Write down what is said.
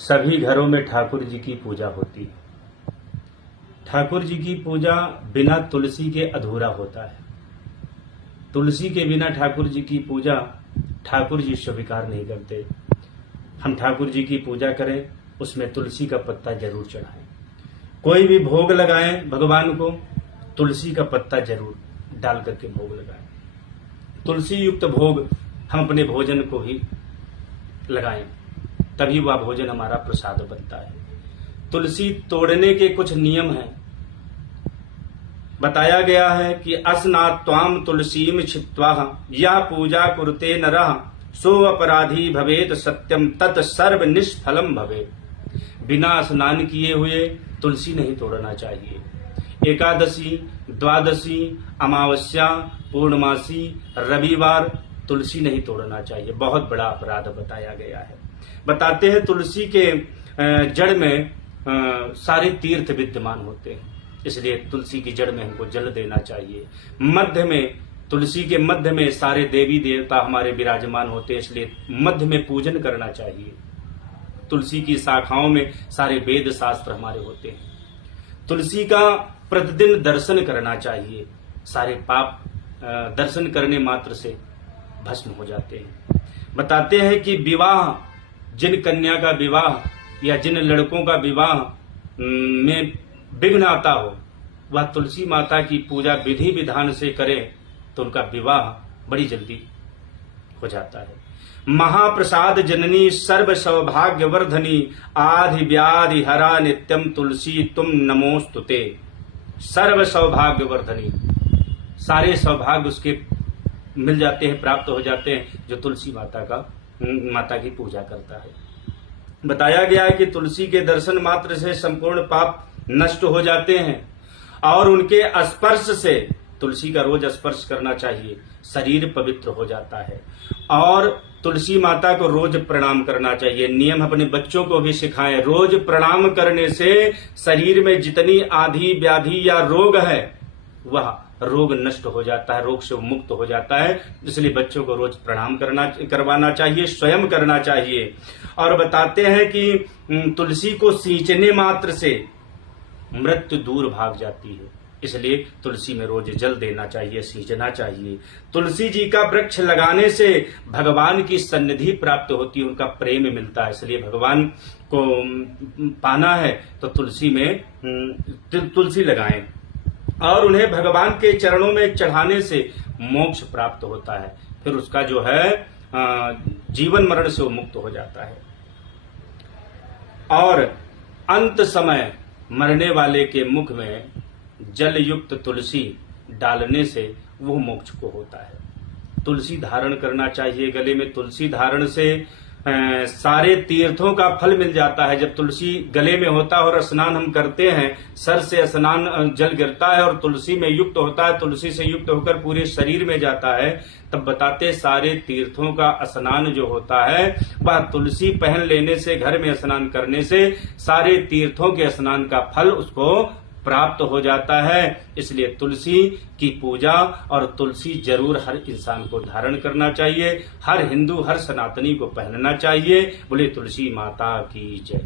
सभी घरों में ठाकुर जी की पूजा होती है। ठाकुर जी की पूजा बिना तुलसी के अधूरा होता है। तुलसी के बिना ठाकुर जी की पूजा ठाकुर जी स्वीकार नहीं करते। हम ठाकुर जी की पूजा करें, उसमें तुलसी का पत्ता जरूर चढ़ाएं। कोई भी भोग लगाएं भगवान को, तुलसी का पत्ता जरूर डाल करके भोग लगाएं। तुलसी युक्त भोग हम अपने भोजन को भी लगाएं, तभी वह भोजन हमारा प्रसाद बनता है। तुलसी तोड़ने के कुछ नियम हैं। बताया गया है कि अस्नात्वाम तुलसीम छित्वा यह पूजा कुरुते नरः सो अपराधी भवेत सत्यम तत् सर्व निष्फलम भवेत। बिना स्नान किए हुए तुलसी नहीं तोड़ना चाहिए। एकादशी, द्वादशी, अमावस्या, पूर्णमासी, रविवार तुलसी नहीं तोड़ना चाहिए। बहुत बड़ा अपराध बताया गया है। बताते हैं तुलसी के जड़ में सारे तीर्थ विद्यमान होते हैं, इसलिए तुलसी की जड़ में हमको जल देना चाहिए। मध्य में, तुलसी के मध्य में सारे देवी देवता हमारे विराजमान होते हैं, इसलिए मध्य में पूजन करना चाहिए। तुलसी की शाखाओं में सारे वेद शास्त्र हमारे होते हैं। तुलसी का प्रतिदिन दर्शन करना चाहिए। सारे पाप दर्शन करने मात्र से भस्म हो जाते हैं। बताते हैं कि विवाह, जिन कन्या का विवाह या जिन लड़कों का विवाह में विघ्न आता हो, वह तुलसी माता की पूजा विधि विधान से करें तो उनका विवाह बड़ी जल्दी हो जाता है। महाप्रसाद जननी सर्व सौभाग्य वर्धनी आधि व्याधि हरा नित्यम तुलसी तुम नमोस्तुते। सर्व सौभाग्य वर्धनी, सारे सौभाग्य उसके मिल जाते हैं, प्राप्त हो जाते हैं जो तुलसी माता की पूजा करता है। बताया गया है कि तुलसी के दर्शन मात्र से संपूर्ण पाप नष्ट हो जाते हैं और उनके स्पर्श से, तुलसी का रोज स्पर्श करना चाहिए, शरीर पवित्र हो जाता है। और तुलसी माता को रोज प्रणाम करना चाहिए। नियम अपने बच्चों को भी सिखाएं। रोज प्रणाम करने से शरीर में जितनी आधि व्याधि या रोग है वह रोग नष्ट हो जाता है, रोग से मुक्त हो जाता है। इसलिए बच्चों को रोज प्रणाम करवाना चाहिए, स्वयं करना चाहिए। और बताते हैं कि तुलसी को सींचने मात्र से मृत्यु दूर भाग जाती है, इसलिए तुलसी में रोज जल देना चाहिए, सींचना चाहिए। तुलसी जी का वृक्ष लगाने से भगवान की सन्निधि प्राप्त होती है, उनका प्रेम मिलता है। इसलिए भगवान को पाना है तो तुलसी में तुलसी लगाएं और उन्हें भगवान के चरणों में चढ़ाने से मोक्ष प्राप्त होता है। फिर उसका जो है जीवन मरण से वो मुक्त हो जाता है। और अंत समय मरने वाले के मुख में जल युक्त तुलसी डालने से वो मोक्ष को होता है। तुलसी धारण करना चाहिए। गले में तुलसी धारण से सारे तीर्थों का फल मिल जाता है। जब तुलसी गले में होता है और स्नान हम करते हैं, सर से स्नान जल गिरता है और तुलसी में युक्त होता है, तुलसी से युक्त होकर पूरे शरीर में जाता है, तब बताते सारे तीर्थों का स्नान जो होता है वह तुलसी पहन लेने से, घर में स्नान करने से सारे तीर्थों के स्नान का फल उसको प्राप्त हो जाता है। इसलिए तुलसी की पूजा और तुलसी जरूर हर इंसान को धारण करना चाहिए। हर हिंदू, हर सनातनी को पहनना चाहिए। बोले तुलसी माता की जय।